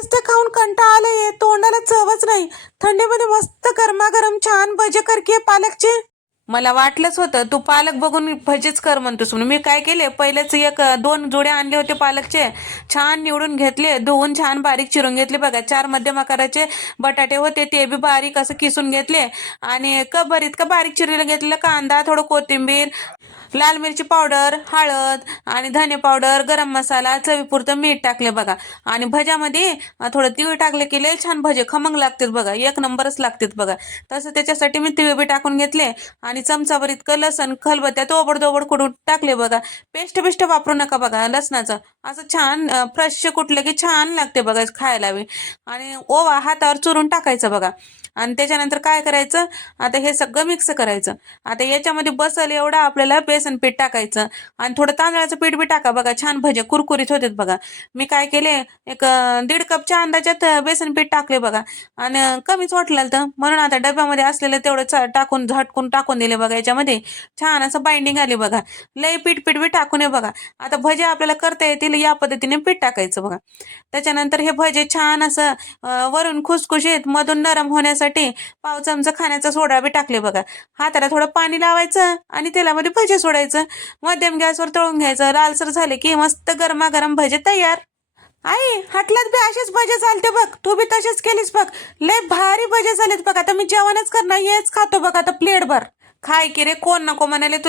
तेच ते खाऊन कंटाळा आलाय, तोंडाला चवच नाही. थंडीमध्ये मस्त गरमागरम छान भजे कर की पालकचे. मला वाटलंच होतं तू पालक बघून भजीच कर म्हणतोस म्हणून. मी काय केले, पहिलेच एक 2 जोडे आणले होते पालकचे. छान निवडून घेतले, धुवून छान बारीक चिरून घेतले बघा. 4 मध्यम आकाराचे बटाटे होते, ते बी बारीक असं किसून घेतले. आणि कबर इतका बारीक चिरलेलं घेतलं. कांदा, थोडं कोथिंबीर, लाल मिरची पावडर, हळद आणि धने पावडर, गरम मसाला, चवीपुरतं मीठ टाकले बघा. आणि भज्यामध्ये थोडं तीळ टाकले की लय छान भजे खमंग लागतात बघा, 1 नंबरच लागतात बघा. तसं त्याच्यासाठी मी तीळ बी टाकून घेतले. आणि चमचाभर इतकं लसण खलबत्त्यात ओबड कुठून टाकले बघा. पेस्ट वापरू नका बघा लसणाचं. असं छान फ्रेश कुटलं की छान लागते बघा खायला बी. आणि ओवा हातावर चुरून टाकायचं बघा. आणि त्याच्यानंतर काय करायचं, आता हे सगळं मिक्स करायचं. आता याच्यामध्ये बसल एवढं आपल्याला बेसन पीठ टाकायचं. आणि थोडं तांदळाचं पीठ बी टाका बघा, छान भजे कुरकुरीत होतात बघा. मी काय केले, एक 1.5 कपच्या अंदाजात बेसन पीठ टाकले बघा. आणि कमीच वाटलं तर म्हणून आता डब्यामध्ये असलेलं तेवढं टाकून झटकून टाकून दिले बघा. याच्यामध्ये छान असं बाइंडिंग आली बघा. लय पीठ बी टाकून बघा. आता भजे आपल्याला करता येतील या पद्धतीने पीठ टाकायचं बघा. त्याच्यानंतर हे भजे छान असं वरून खुसखुशीत मधून नरम होण्यासाठी पाव चमचा खाण्याचा सोडा बी टाकले बघा. हाताला थोडं पाणी लावायचं आणि तेलामध्ये भजे सोडायचं. मध्यम गॅसवर तळून घ्यायचं. लालसर झाले की मस्त गरमागरम भजे तयार. आई हटल्यात बी असेच भजे चालते बघ, तू बी तसेच केलीस बघ. लय भारी भजे झालेत बघ. आता मी जेवणच करणार, हेच खातो बघ आता प्लेट भर. खाय की रे, कोण नको म्हणाले तुला.